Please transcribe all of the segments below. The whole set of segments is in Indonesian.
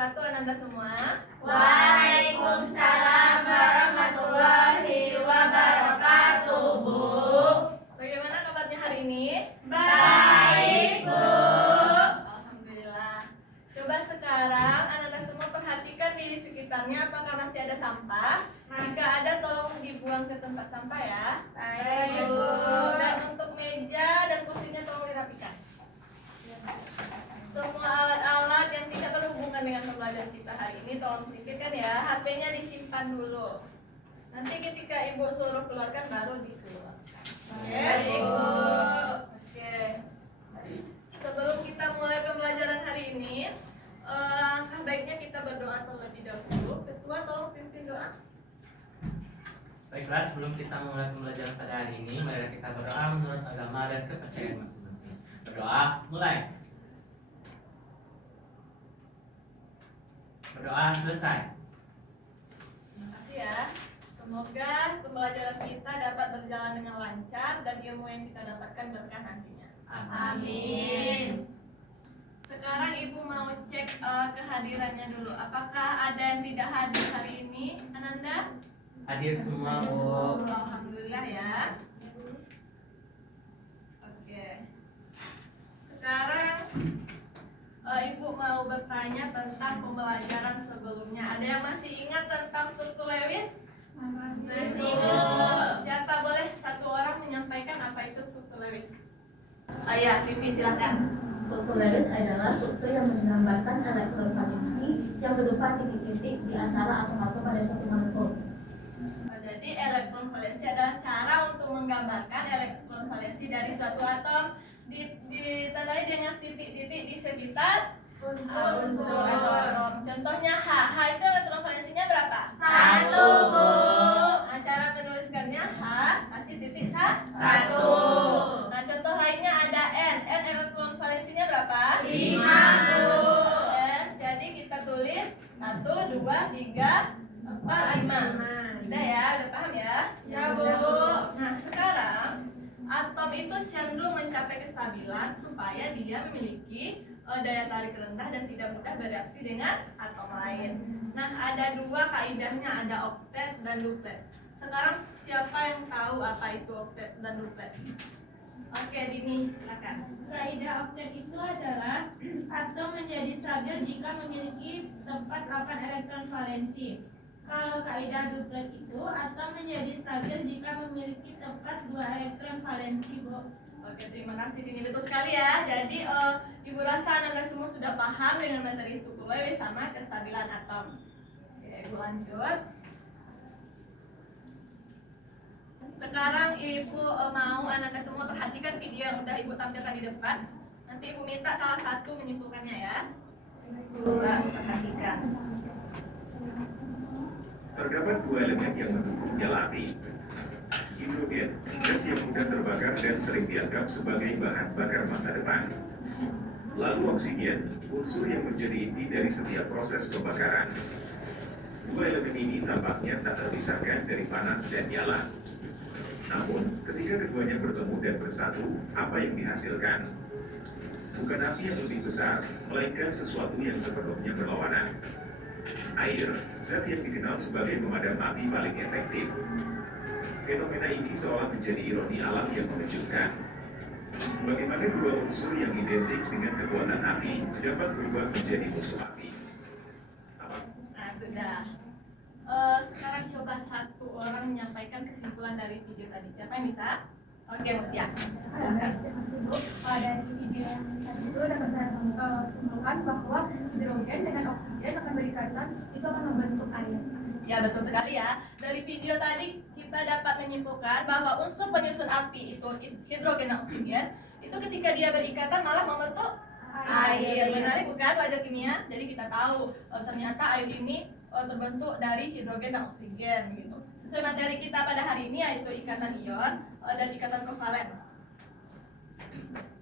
wabarakatuh Ananda semua. Waalaikumsalam warahmatullahi wabarakatuh, Bu. Bagaimana kabarnya hari ini? Baik, Bu. Alhamdulillah. Coba sekarang Ananda semua perhatikan di sekitarnya apakah masih ada sampah. Jika ada tolong dibuang ke tempat sampah ya. Baik, Bu. Dan untuk meja dan kursinya tolong dirapikan. Semua alat-alat yang tidak berhubungan dengan pembelajaran kita hari ini tolong singkirkan ya. HP-nya disimpan dulu. Nanti ketika Ibu suruh keluarkan baru dikeluarkan. Oke. Oke. Sebelum kita mulai pembelajaran hari ini, alangkah baiknya kita berdoa terlebih dahulu. Ketua tolong pimpin doa. Baiklah, sebelum kita mulai pembelajaran pada hari ini, mari kita berdoa menurut agama dan kepercayaan masing-masing. Berdoa, mulai. Berdoa selesai. Terima kasih ya. Semoga pembelajaran kita dapat berjalan dengan lancar dan ilmu yang kita dapatkan berkah nantinya. Amin. Sekarang Ibu mau cek kehadirannya dulu. Apakah ada yang tidak hadir hari ini, Ananda? Hadir semua, Bu. Alhamdulillah ya. Oke. Sekarang Ibu mau bertanya tentang pembelajaran sebelumnya. Ada yang masih ingat tentang struktur Lewis? Masih, Bu. Siapa boleh satu orang menyampaikan apa itu struktur Lewis? Ya, Vivi silakan. Struktur Lewis adalah struktur yang menggambarkan elektron valensi yang berupa titik-titik di antara atom-atom pada suatu molekul. Jadi elektron valensi adalah cara untuk menggambarkan elektron valensi dari suatu atom ditandai dengan titik-titik di sekitar unsur atom. Contohnya H. H itu elektron valensinya berapa? 1, Bu. Nah, cara menuliskannya H kasih titik 1. Nah, contoh lainnya ada N. N elektron valensinya berapa? 5, Bu. N. Jadi kita tulis 1, 2, 3, 4, 5. Udah ya, udah paham ya? Ya, Bu. Nah, sekarang atom itu cenderung mencapai kestabilan supaya dia memiliki daya tarik rendah dan tidak mudah bereaksi dengan atom lain. Nah, ada dua kaidahnya, ada oktet dan duplet. Sekarang siapa yang tahu apa itu oktet dan duplet? Oke, Dini, silakan. Kaidah oktet itu adalah atom menjadi stabil jika memiliki tempat 8 elektron valensi. Kalau kaidah duplet itu atom menjadi stabil jika memiliki tempat 2 elektron valensi, Bu. Oke, terima kasih Dini, betul sekali ya. Jadi Ibu rasa Anda semua sudah paham dengan materi struktur Lewis sama kestabilan atom. Oke, Ibu lanjut. Sekarang Ibu mau Anda semua perhatikan video yang udah Ibu tampilkan di depan. Nanti Ibu minta salah satu menyimpulkannya ya. Ibu perhatikan. Terdapat dua elemen yang mendukung nyala api. Hidrogen, gas yang mudah terbakar dan sering dianggap sebagai bahan bakar masa depan. Lalu oksigen, unsur yang menjadi inti dari setiap proses pembakaran. Dua elemen ini tampaknya tak terpisahkan dari panas dan nyala. Namun, ketika keduanya bertemu dan bersatu, apa yang dihasilkan? Bukan api yang lebih besar, melainkan sesuatu yang sepenuhnya berlawanan. Air, zat yang dikenal sebagai pemadam api paling efektif. Fenomena ini seolah menjadi ironi alam yang mengejutkan. Bagaimana dua unsur yang identik dengan kekuatan api dapat berubah menjadi musuh api? Nah, sudah. Sekarang coba satu orang menyampaikan kesimpulan dari video tadi. Siapa yang bisa? Oke, Mutia. Dari video yang tadi itu dapat saya simpulkan bahwa hidrogen dengan oksigen akan berikatan itu akan membentuk air. Ya, betul sekali ya. Dari video tadi kita dapat menyimpulkan bahwa unsur penyusun api itu hidrogen dan oksigen itu ketika dia berikatan malah membentuk air. Menarik bukan belajar kimia? Jadi kita tahu ternyata air ini terbentuk dari hidrogen dan oksigen gitu. Sesuai materi kita pada hari ini yaitu ikatan ion dan ikatan kovalen.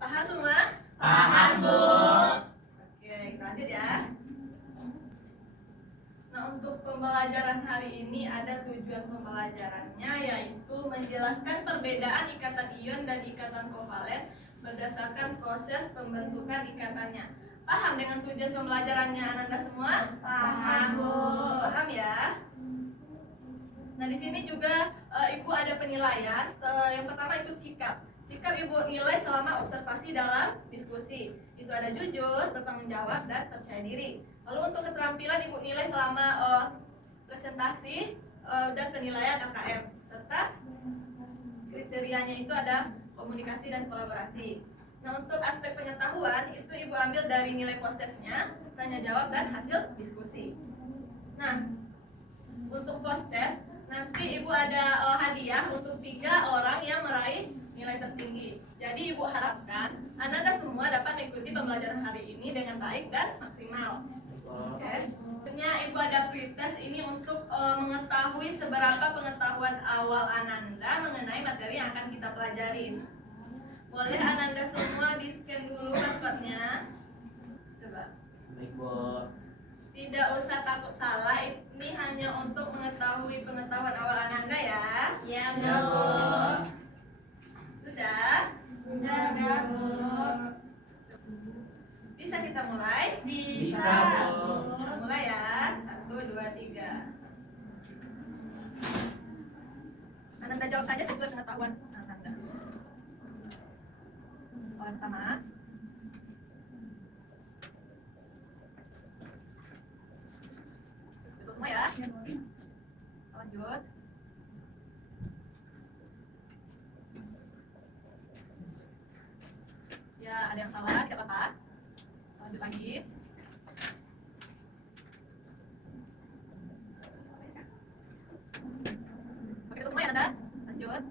Paham semua? Paham, Bu. Oke, kita lanjut ya. Nah, untuk pembelajaran hari ini ada tujuan pembelajarannya yaitu menjelaskan perbedaan ikatan ion dan ikatan kovalen berdasarkan proses pembentukan ikatannya. Paham dengan tujuan pembelajarannya Ananda semua? Paham, Bu. Paham ya? Nah, di sini juga Ibu ada penilaian. Yang pertama itu sikap. Sikap Ibu nilai selama observasi dalam diskusi. Itu ada jujur, bertanggung jawab, dan percaya diri. Lalu untuk keterampilan Ibu nilai selama presentasi dan penilaian LKM. Serta kriterianya itu ada komunikasi dan kolaborasi. Nah, untuk aspek pengetahuan itu Ibu ambil dari nilai post-testnya, tanya jawab, dan hasil diskusi. Nah, untuk post-test nanti Ibu ada hadiah untuk 3 orang yang meraih nilai tertinggi. Jadi Ibu harapkan Ananda semua dapat mengikuti pembelajaran hari ini dengan baik dan maksimal. Oke. Sebenarnya Ibu ada pretest ini untuk mengetahui seberapa pengetahuan awal Ananda mengenai materi yang akan kita pelajari. Boleh Ananda semua di-scan dulu barcode-nya. Coba. Baik, Bu. Tidak usah takut salah, ini hanya untuk mengetahui pengetahuan awal Ananda ya. Ya, Ya, Bu. Bu. Sudah? Sudah, Bu. Bisa kita mulai? Bisa, Bu. Mulai ya. 1, 2, 3. Ananda jawab saja sesuai pengetahuan Ananda. Yang pertama. Itu semua ya. Lanjut. Ya, ada yang salah, tidak apa-apa. Lanjut lagi. Oke, itu semua ya, Nanda. Lanjut.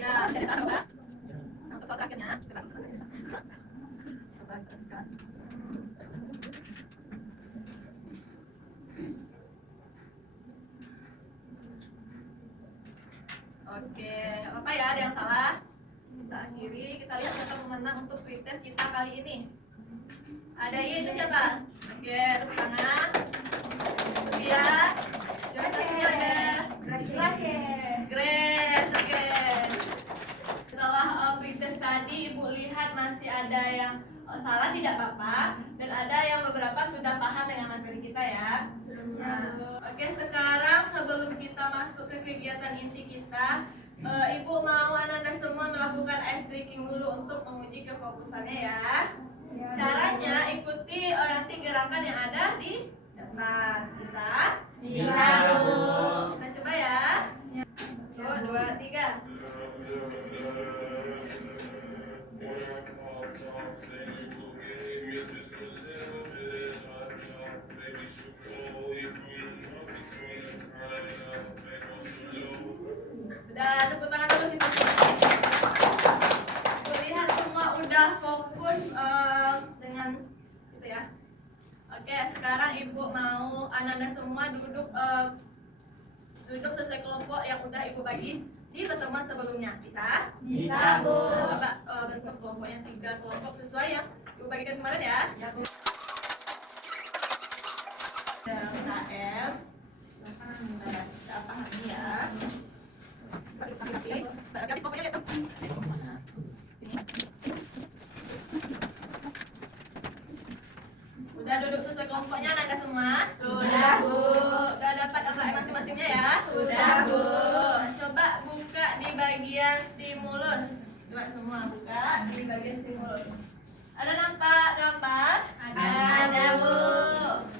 Ya, jadi salah, Pak. Untuk soal terakhirnya, coba. Coba kita. Oke, nggak apa-apa ya, ada yang salah. Kita akhiri, kita lihat siapa pemenang untuk pretest kita kali ini. Ada Y, itu siapa? Oke, tepuk tangan. Dia, juara satunya ada Grace, oke. Setelah pretest tadi, Ibu lihat masih ada yang salah, tidak apa-apa. Dan ada yang beberapa sudah paham dengan materi kita ya. Nah, oke, sekarang sebelum kita masuk ke kegiatan inti kita, Ibu mau Ananda semua melakukan ice breaking dulu untuk menguji kefokusannya ya. Caranya ikuti nanti gerakan yang ada di depan. Bisa? Bisa, Bu. Kita coba ya. 1, 2, 3. Udah, tepuk tangan dulu kita. Lihat semua udah fokus dengan itu ya. Oke, sekarang Ibu mau Ananda semua duduk sesuai kelompok yang udah Ibu bagi di pertemuan sebelumnya. Bisa? Bisa, Bu. Coba bentuk kelompoknya 3 kelompok sesuai yang Ibu bagikan kemarin ya. Ya, Bu. KM. Kita pahami ya. Ganti kelompoknya lihat tuh. Udah duduk sesuai kelompoknya Ananda semua? Sudah, Bu. Udah dapat LKM masing-masingnya ya? Sudah, Bu. Nah, coba buka di bagian stimulus. Coba semua buka di bagian stimulus. Ada nampak gambar? Ada, Bu.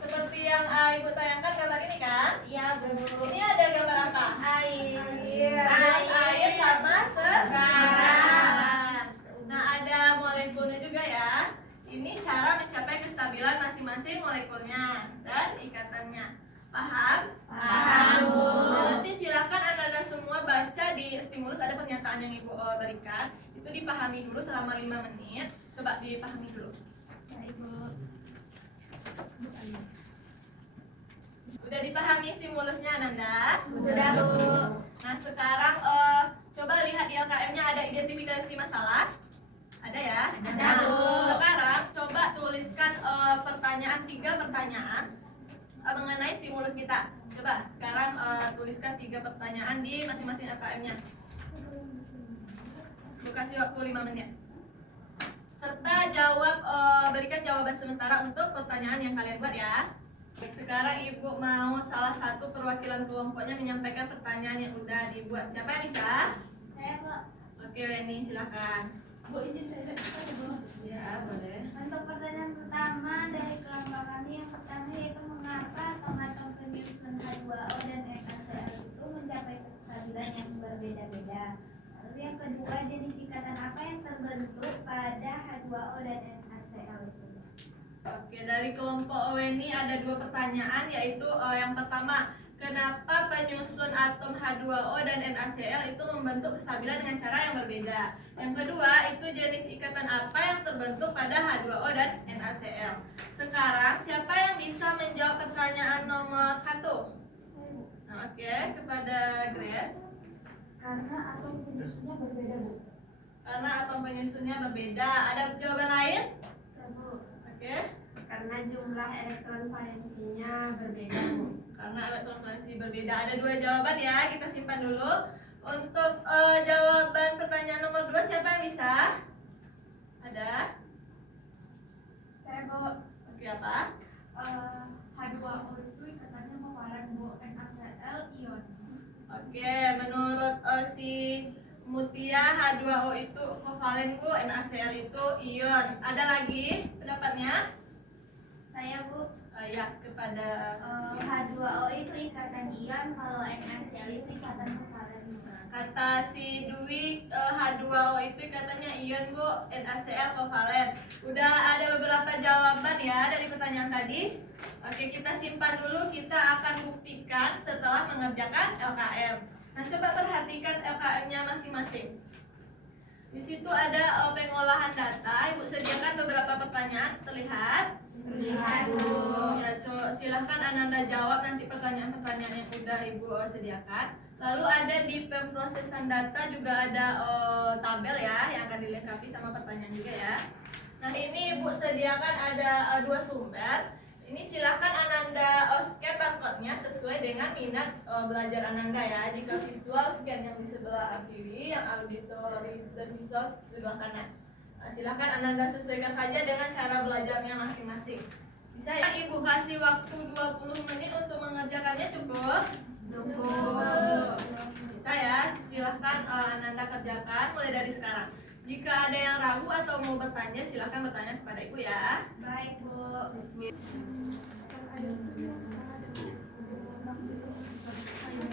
Seperti yang Ibu tayangkan gambar ini kan? Iya, Bu. Ini ada gambar apa? Air. Air sama Garam. Nah, ada molekulnya juga ya. Ini cara mencapai kestabilan masing-masing molekulnya dan ikatannya. Paham? Paham, Bu. Nanti silakan Anda semua baca di stimulus, ada pernyataan yang Ibu berikan. Itu dipahami dulu selama 5 menit. Coba dipahami dulu. Ya, Ibu. Udah dipahami stimulusnya Ananda? Sudah, Bu. Nah, sekarang coba lihat di LKM-nya ada identifikasi masalah. Ada ya? Ada, Bu. Sekarang coba tuliskan pertanyaan 3 pertanyaan mengenai stimulus kita. Coba sekarang tuliskan 3 pertanyaan di masing-masing LKM-nya. Lu kasih waktu 5 menit. serta berikan jawaban sementara untuk pertanyaan yang kalian buat ya. Sekarang Ibu mau salah satu perwakilan kelompoknya menyampaikan pertanyaan yang udah dibuat. Siapa yang bisa? Saya, Bu. Oke, Weni, silakan. Bu, izin saya cerita, Bu. Ya, boleh. Untuk pertanyaan pertama dari kelompok kami, yang pertama yaitu mengapa atom-atom penyusun H2O dan NaCl itu mencapai kestabilan yang berbeda-beda. Lalu yang kedua, jenis ikatan apa yang terbentuk pada H2O dan NaCl itu? Oke, dari kelompok Weni ada dua pertanyaan, yaitu yang pertama, kenapa penyusun atom H2O dan NaCl itu membentuk kestabilan dengan cara yang berbeda? Yang kedua, itu jenis ikatan apa yang terbentuk pada H2O dan NaCl? Sekarang, siapa yang bisa menjawab pertanyaan nomor 1? Nah, oke, kepada Grace. Karena atom penyusunnya berbeda, Bu. Karena atom penyusunnya berbeda. Ada jawaban lain? Oke. Karena jumlah elektron valensinya berbeda, Bu. Karena elektron valensi berbeda. Ada dua jawaban ya, kita simpan dulu. Untuk jawaban pertanyaan nomor 2, siapa yang bisa? Ada? Saya, Bu. Oke, apa? H2O itu ikatannya kovalen, Bu. NaCl ion. Oke, menurut si Mutia, H2O itu kovalen, Bu, NaCl itu ion. Ada lagi pendapatnya? Saya, Bu. Ya, kepada H2O itu ikatan ion, kalau NaCl itu ikatan kovalen. Nah, kata si Dwi, H2O itu katanya ion, Bu, NaCl kovalen. Udah ada beberapa jawaban ya dari pertanyaan tadi. Oke, kita simpan dulu, kita akan buktikan setelah mengerjakan LKM. Nah, coba perhatikan LKM-nya masing-masing. Di situ ada pengolahan data. Ibu sediakan beberapa pertanyaan, terlihat? Terlihat, Bu. Ya, silahkan Ananda jawab nanti pertanyaan-pertanyaan yang udah Ibu sediakan. Lalu ada di pemrosesan data juga ada tabel ya yang akan dilengkapi sama pertanyaan juga ya. Nah, ini Ibu sediakan ada 2 sumber. Ini silahkan Ananda scan barcode-nya sesuai dengan minat belajar Ananda ya. Jika visual, scan yang di sebelah kiri, yang auditory dan visual sebelah kanan. Nah, silahkan Ananda sesuaikan saja dengan cara belajarnya masing-masing. Bisa ya Ibu kasih waktu 20 menit untuk mengerjakannya, cukup? Cukup. Bisa ya, silahkan Ananda kerjakan mulai dari sekarang. Jika ada yang ragu atau mau bertanya, silahkan bertanya kepada Ibu ya. Baik, Bu.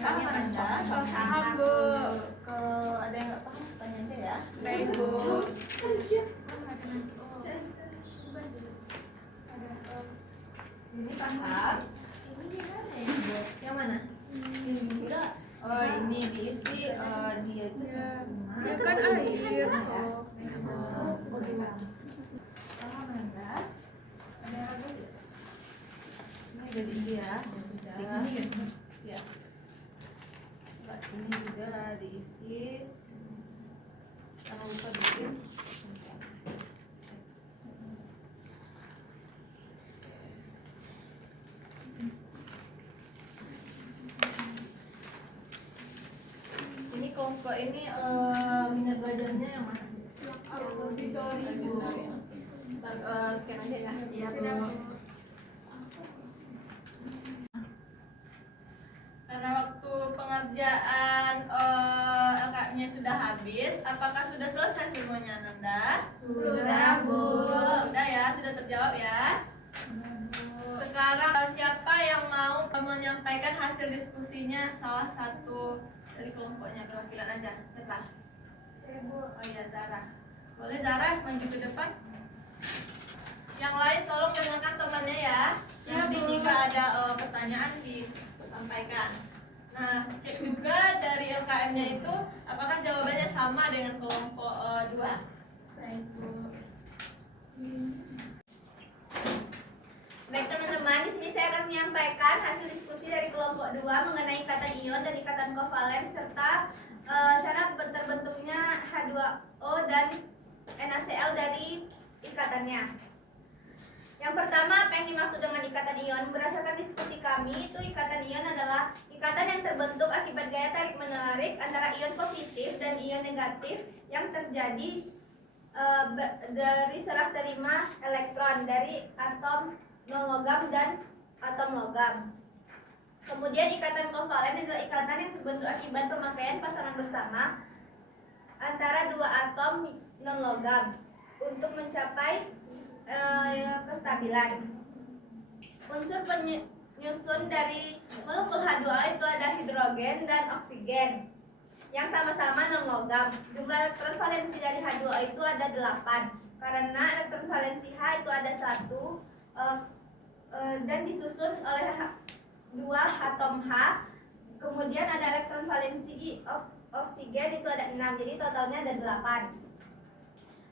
Paham Anda? Paham, Bu. Kalau ada yang nggak paham, tanya aja ya. Baik, Bu. Ini paham? Yang mana? Ini enggak. Oh, ini diisi dia itu Ya kan air. paham Anda? Ada yang ragu tidak? Ini udah diisi ya. Ini kan? Ya. Coba ini juga diisi. Jangan lupa bikin. Ini kelompok ini minat belajarnya yang mana? Auditory, Bu. Scan aja ya. Iya, Bu. Karena waktu pengerjaan LKM-nya sudah habis, apakah sudah selesai semuanya, Nanda? Sudah, Bu. Sudah ya, sudah terjawab ya. Sekarang siapa yang mau menyampaikan hasil diskusinya salah satu dari kelompoknya, perwakilan aja. Siapa? Saya, Bu. Oh iya, Zara. Boleh Zara maju ke depan. Yang lain tolong dengarkan temannya ya. Nanti jika ada pertanyaan disampaikan. Nah, cek juga dari LKM-nya itu apakah jawabannya sama dengan kelompok 2. Baik, Bu. Baik teman-teman, di sini saya akan menyampaikan hasil diskusi dari kelompok 2 mengenai ikatan ion dan ikatan kovalen serta cara terbentuknya H2O dan NaCl dari ikatannya. Yang pertama, apa yang dimaksud dengan ikatan ion? Berdasarkan diskusi kami, itu ikatan ion adalah ikatan yang terbentuk akibat gaya tarik-menarik antara ion positif dan ion negatif yang terjadi dari serah terima elektron dari atom non-logam dan atom logam. Kemudian ikatan kovalen adalah ikatan yang terbentuk akibat pemakaian pasangan bersama antara dua atom non-logam untuk mencapai kestabilan. Unsur penyusun dari molekul H2O itu ada hidrogen dan oksigen yang sama-sama non-logam. Jumlah elektron valensi dari H2O itu ada 8 karena elektron valensi H itu ada 1 dan disusun oleh 2 atom H. Kemudian ada elektron valensi oksigen itu ada 6, jadi totalnya ada 8.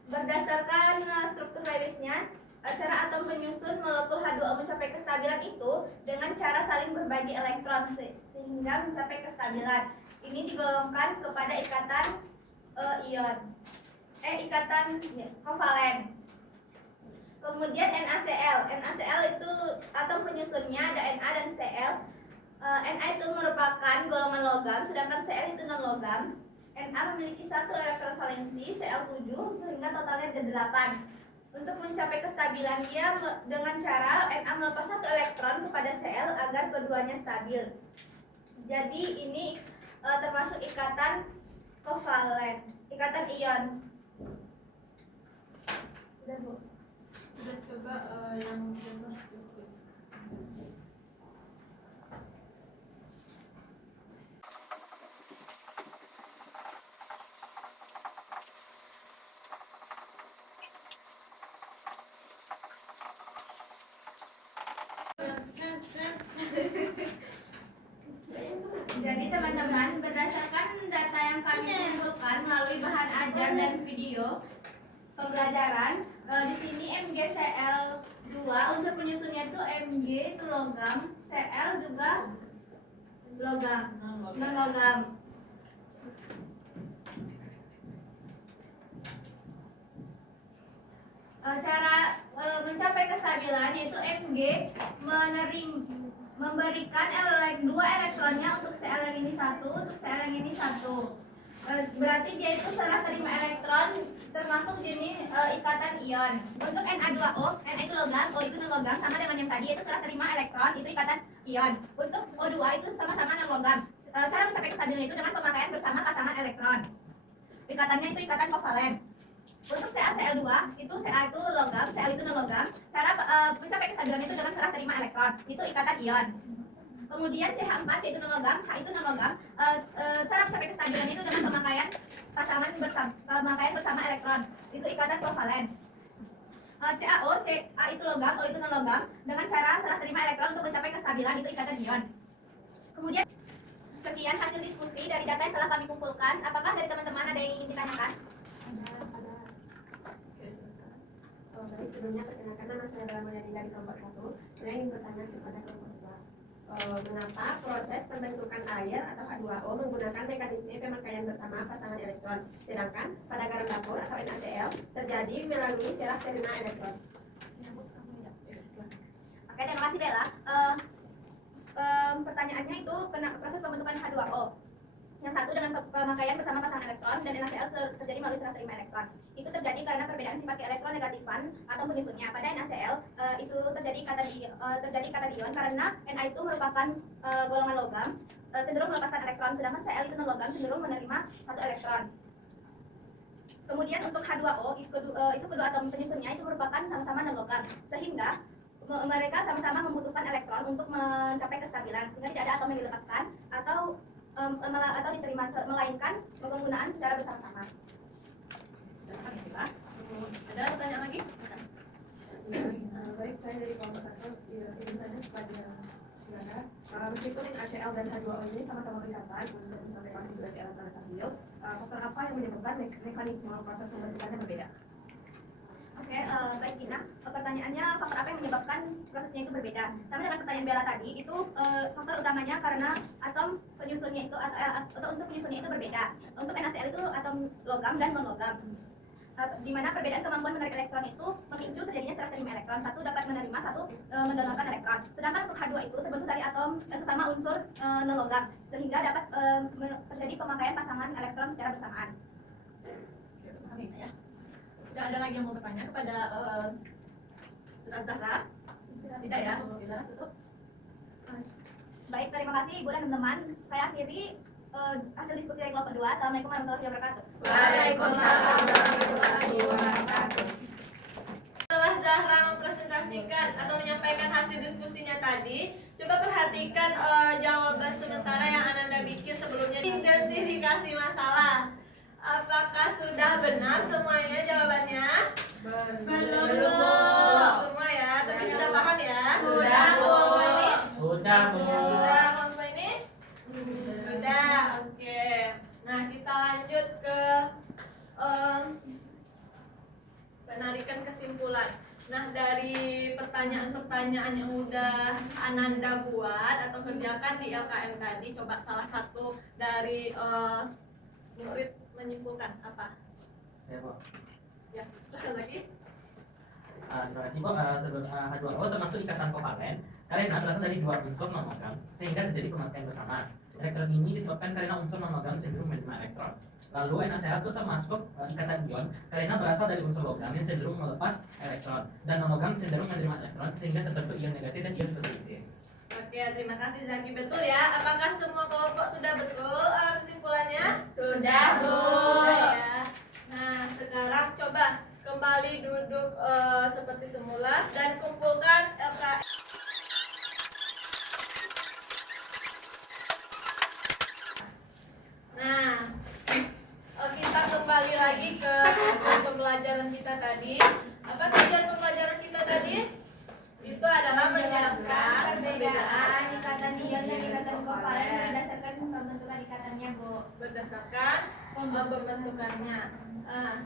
Berdasarkan struktur Leibniz-nya, cara atom penyusun molekul H2O mencapai kestabilan itu dengan cara saling berbagi elektron sehingga mencapai kestabilan. Ini digolongkan kepada ikatan ikatan kovalen. Kemudian NaCl. NaCl itu atom penyusunnya ada Na dan Cl. Na itu merupakan golongan logam, sedangkan Cl itu non logam. Na memiliki 1 elektron valensi, Cl 7, sehingga totalnya ada 8. Untuk mencapai kestabilan dia dengan cara Na melepas 1 elektron kepada Cl agar keduanya stabil. Jadi ini termasuk ikatan kovalen, ikatan ion. Sudah, Bu. Sudah coba yang Jadi teman-teman, berdasarkan data yang kami kumpulkan melalui bahan ajar dan video pembelajaran, di sini MgCl2 unsur penyusunnya itu Mg itu logam, Cl juga logam, non logam. Cara mencapai kestabilan yaitu Mg memberikan 2 elektronnya untuk Cl yang ini 1, untuk Cl yang ini 1. Berarti dia itu serah terima elektron termasuk jenis ikatan ion. Untuk Na2O, Na itu logam, O itu non logam, sama dengan yang tadi yaitu serah terima elektron, itu ikatan ion. Untuk O2 itu sama-sama non logam. Cara mencapai kestabilan itu dengan pemakaian bersama pasangan elektron. Ikatannya itu ikatan kovalen. Untuk CaCl2 itu Ca itu logam, Cl itu non logam. Cara mencapai kestabilan itu dengan serah terima elektron, itu ikatan ion. Kemudian CH4, C itu non logam, H itu non logam. Cara mencapai kestabilan itu dengan pemakaian pasangan bersama elektron, itu ikatan kovalen. CaO, Ca itu logam, O itu non logam. Dengan cara serah terima elektron untuk mencapai kestabilan, itu ikatan ion. Kemudian sekian hasil diskusi dari data yang telah kami kumpulkan. Apakah dari teman-teman ada yang ingin ditanyakan? Tadi sebelumnya perkenalkan nama saya Ramayani dari kelompok 1. Saya ingin bertanya kepada kelompok 2. Mengapa proses pembentukan air atau H2O menggunakan mekanisme pemakaian bersama pasangan elektron, sedangkan pada garam dapur atau NaCl terjadi melalui serah terima elektron? Oke, terima kasih Bella. Pertanyaannya itu proses pembentukan H2O. Yang satu dengan pemakaian bersama pasangan elektron dan NaCl terjadi melalui serah terima elektron. Itu terjadi karena perbedaan sifat elektron negatifan atau penyusunnya. Pada NaCl itu terjadi ikatan ion karena Na itu merupakan golongan logam, cenderung melepaskan elektron, sedangkan Cl itu non logam, cenderung menerima 1 elektron. Kemudian untuk H2O itu kedua atom penyusunnya itu merupakan sama-sama non logam, sehingga mereka sama-sama membutuhkan elektron untuk mencapai kestabilan, sehingga tidak ada atom yang dilepaskan atau diterima, melainkan penggunaan secara bersama-sama. Ada pertanyaan lagi? Baik, saya dari kelompok 1 ingin bertanya kepada saudara. Meskipun NaCl dan H2O ini sama-sama berikatan untuk mencapai konfigurasi elektron stabil, faktor apa yang menyebabkan mekanisme proses pembentukannya berbeda? Oke, baik Gina. Pertanyaannya faktor apa yang menyebabkan prosesnya itu berbeda? Sama dengan pertanyaan Bella tadi, itu faktor utamanya karena atom penyusunnya itu atau unsur penyusunnya itu berbeda. Untuk NaCl itu atom logam dan non logam. Di mana perbedaan kemampuan menarik elektron itu memicu terjadinya serah terima elektron. Satu dapat menerima, satu mendonorkan elektron. Sedangkan untuk H2 itu terbentuk dari atom sesama unsur non logam, sehingga dapat terjadi pemakaian pasangan elektron secara bersamaan. Ya. Tidak ada lagi yang mau bertanya kepada Saudara Zahra? Tidak ya? Alhamdulillah, tutup. Baik, terima kasih Ibu dan teman-teman. Saya akhiri hasil diskusi dari kelompok 2. Assalamualaikum warahmatullahi wabarakatuh. Waalaikumsalam warahmatullahi wabarakatuh. Setelah Zahra mempresentasikan atau menyampaikan hasil diskusinya tadi, coba perhatikan jawaban sementara yang Ananda bikin sebelumnya. Identifikasi masalah. Apakah sudah benar semuanya jawabannya? Belum. Semua ya, tapi sudah paham ya? Sudah, Bu. Sudah, Bu. Sudah, kelompok ini? Sudah, oke. Nah, kita lanjut ke penarikan kesimpulan. Nah, dari pertanyaan-pertanyaan yang udah Ananda buat atau kerjakan di LKM tadi, coba salah satu dari murid menyimpulkan apa? Saya, Bu. Ya, silakan lagi. Terima kasih, Bu. Sebelum H2O termasuk ikatan kovalen karena berasal dari dua unsur non-logam sehingga terjadi pemakaian bersama. Elektron ini disebabkan karena unsur non-logam cenderung menerima elektron. Lalu NaCl itu termasuk ikatan ion karena berasal dari unsur logam yang cenderung melepas elektron dan non-logam cenderung menerima elektron sehingga terbentuk ion negatif dan ion positif. Oke, terima kasih Zaki. Betul ya? Apakah semua kelompok sudah betul kesimpulannya? Sudah, Bu. Sudah ya. Nah, sekarang coba kembali duduk seperti semula dan kumpulkan LKM. Nah, kita kembali lagi ke pembelajaran kita tadi. Apa tujuan pembelajaran kita tadi? Itu adalah menjelaskan perbedaan ikatan ion dan ikatan kovalen berdasarkan pembentukan ikatannya, Bu. berdasarkan pembentukannya.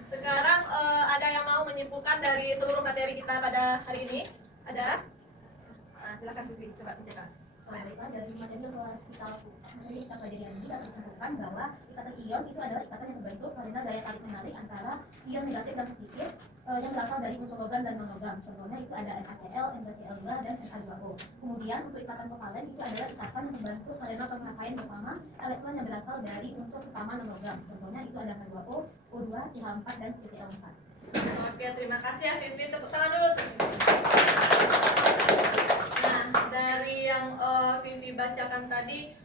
Sekarang ada yang mau menyimpulkan dari seluruh materi kita pada hari ini? Ada? Silakan Vivi, coba simpulkan. Baiklah, dari materi yang telah kita pelajari hari ini dapat disimpulkan bahwa ikatan ion itu adalah ikatan yang terbentuk karena gaya tarik menarik antara ion negatif dan positif yang berasal dari unsur logam dan non-logam. Contohnya itu ada NaCl, NaCl2, dan Na2O. Kemudian untuk ikatan kovalen itu adalah ikatan yang terbentuk karena pemakaian bersama elektron yang berasal dari unsur sesama non-logam. Contohnya itu ada H2O, O2, CH4, dan CCl4. Oke, terima kasih ya Vivi. Tepuk tangan dulu. Nah, dari yang Vivi bacakan tadi,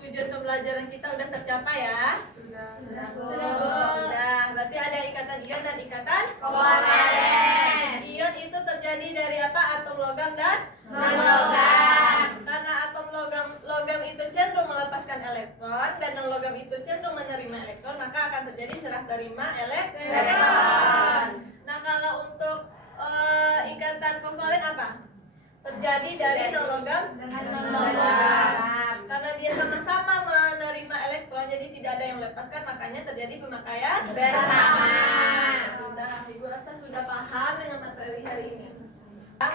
tujuan pembelajaran kita udah tercapai ya? Sudah. Sudah. Berarti ada ikatan ion dan ikatan kovalen. Ion itu terjadi dari apa? Atom logam dan non-logam. Karena atom logam itu cenderung melepaskan elektron dan non-logam itu cenderung menerima elektron, maka akan terjadi serah terima elektron. Nah, kalau untuk ikatan kovalen apa? Terjadi dari non-logam Dengan non-logam. Karena dia sama-sama menerima elektron, jadi tidak ada yang melepaskan, makanya terjadi pemakaian bersama. Sudah, Ibu rasa sudah paham dengan materi hari ini.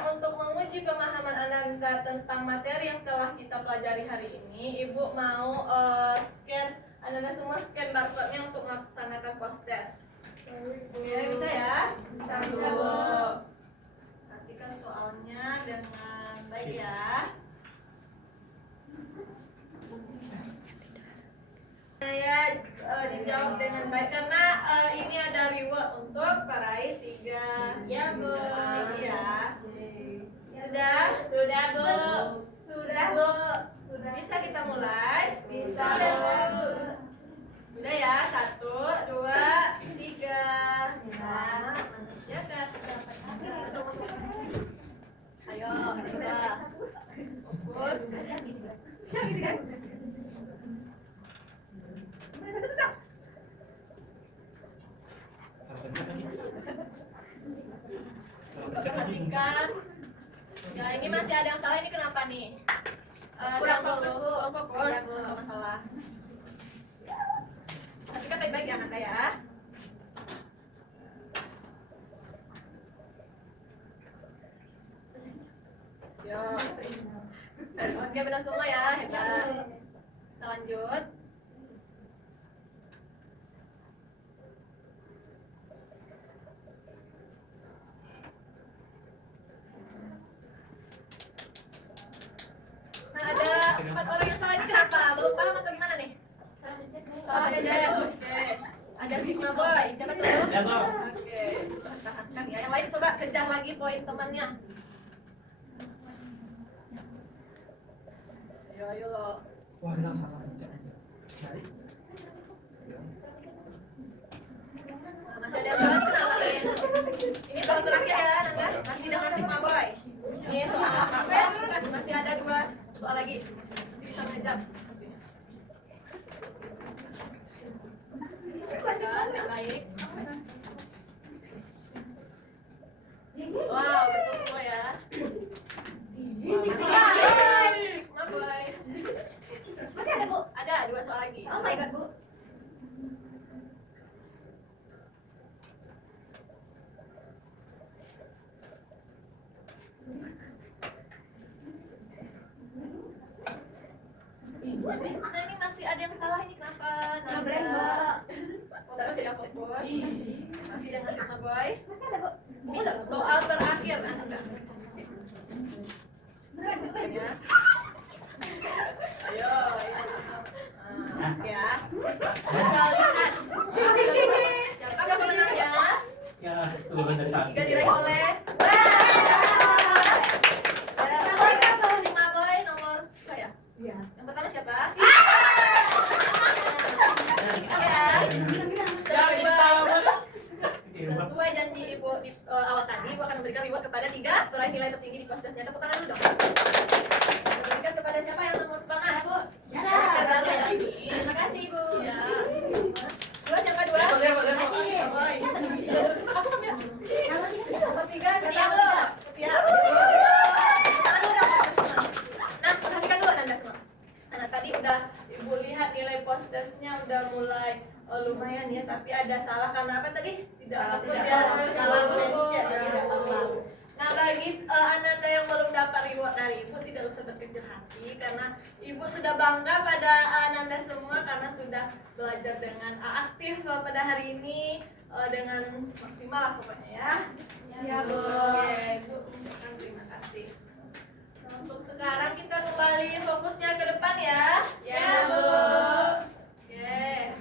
Untuk menguji pemahaman Anda tentang materi yang telah kita pelajari hari ini, Ibu mau scan, Anda semua scan barcode-nya untuk melaksanakan post test. Oke, bisa ya? Bisa, Bu. Perhatikan soalnya dengan baik ya. Saya dijawab dengan baik karena ini ada reward untuk peraih 3 Ya, Bu. ya. Sudah? Sudah, Bu. Sudah, Bu. Bisa kita mulai? Bisa, Bu. Sudah ya? 1, 2, 3. Semangat, jaga. Ayo, coba. Fokus. Perhatikan. Ya, ini masih ada yang salah, ini kenapa nih? Kurang fokus, Bu. Kurang fokus. Ya, Bu. Nggak masalah. Perhatikan baik-baik ya, anak ya. Yo. Oke, benar semua ya, hebat. Kita lanjut. Nah, ada 4 orang yang salah ini kenapa? Belum paham atau gimana nih? Salah aja. Oke. Ada Sigma Boy. Siapa tuh? Ya, Bu. Oke. ya. Yang lain coba kejar lagi poin temannya. Ayo lo. Wah, kita salah aja. Mari. Masih ada yang salah kenapa nih? Ini soal terakhir ya, Nanda. Masih dengan Sigma Boy. Ini soal apa? Bukan, masih ada 2 soal lagi. Masih bisa mengejar. Yang baik. Wow, betul semua ya. Sigma Boy. Masih ada, Bu? Ada 2 soal lagi. Oh my god, Bu. Nah, ini masih ada yang salah ini kenapa? Ngebrand, Mbak. Terus ya fokus. Masih dengan Sigma Boy. Masih ada, Bu. Ini soal terakhir Anda. Ya. Ayo, ya. Kita lihat. Siapa pemenangnya? Ya, turun dari 1. 3 diraih oleh Sigma Boy nomor berapa ya? Iya. Yang pertama siapa? Sesuai janji Ibu awal tadi, Ibu akan memberikan reward kepada 3 peraih nilai tertinggi di kelas tesnya. Tepuk tangan dulu dong. Memberikan kepada siapa yang nomor pertama? Terima kasih Ibu. Ya. Dua siapa dua? Nomor 3 siapa dulu? Ya. Nah, perhatikan dulu Nanda semua. Nah, tadi udah Ibu lihat nilai post testnya udah mulai lumayan ya, tapi ada salah karena apa tadi? Tidak fokus ya, salah mencet ya, tidak apa. Nah, bagi Ananda yang belum dapat reward dari Ibu, tidak usah berkecil hati karena Ibu sudah bangga pada Ananda semua karena sudah belajar dengan aktif pada hari ini dengan maksimal lah pokoknya ya. Ya Bu. Oke, Bu, ucapkan terima kasih. Nah, untuk sekarang kita kembali fokusnya ke depan ya. Ya, Bu. Oke.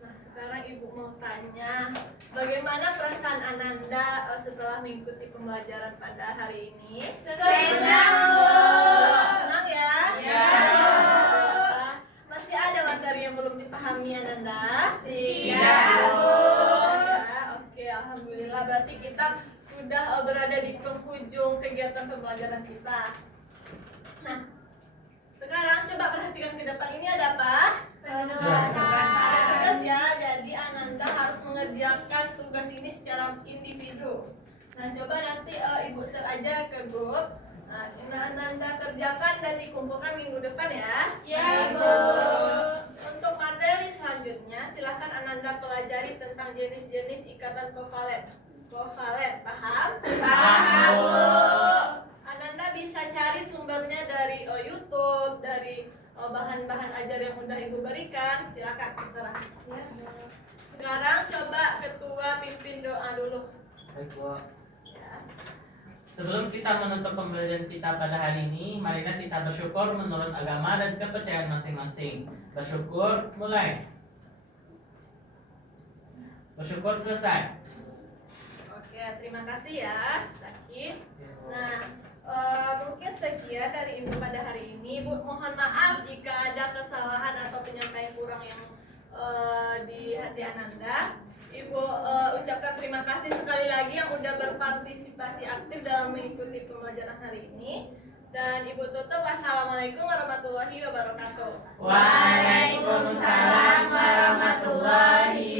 Nah, sekarang Ibu mau tanya, bagaimana perasaan Ananda setelah mengikuti pembelajaran pada hari ini? Senang, Bu. Senang ya? Ya. Masih ada materi yang belum dipahami Ananda? Tidak, Bu. Ya, oke, alhamdulillah berarti kita sudah berada di penghujung kegiatan pembelajaran kita. Nah, sekarang coba perhatikan ke depan, ini ada apa? Ada tugas ya, jadi Ananda harus mengerjakan tugas ini secara individu. Nah, coba nanti Ibu share aja ke grup. Nah, ini Ananda kerjakan dan dikumpulkan minggu depan ya. Ya, Bu. Untuk materi selanjutnya, silakan Ananda pelajari tentang jenis-jenis ikatan kovalen. Kovalen, paham? Paham, Bu. Ananda bisa cari sumbernya dari YouTube, dari bahan-bahan ajar yang udah Ibu berikan. Silakan, terserah. Sekarang coba ketua pimpin doa dulu. Baik, Bu. Ya. Sebelum kita menutup pembelajaran kita pada hari ini, marilah kita bersyukur menurut agama dan kepercayaan masing-masing. Bersyukur, mulai. Bersyukur, selesai. Oke, terima kasih ya, Zaki. Nah, mungkin sekian dari Ibu pada hari ini. Bu, mohon maaf jika ada kesalahan atau penyampaian kurang yang di hati Ananda. Ibu ucapkan terima kasih sekali lagi yang udah berpartisipasi aktif dalam mengikuti pembelajaran hari ini. Dan Ibu tutup, wassalamualaikum warahmatullahi wabarakatuh. Waalaikumsalam warahmatullahi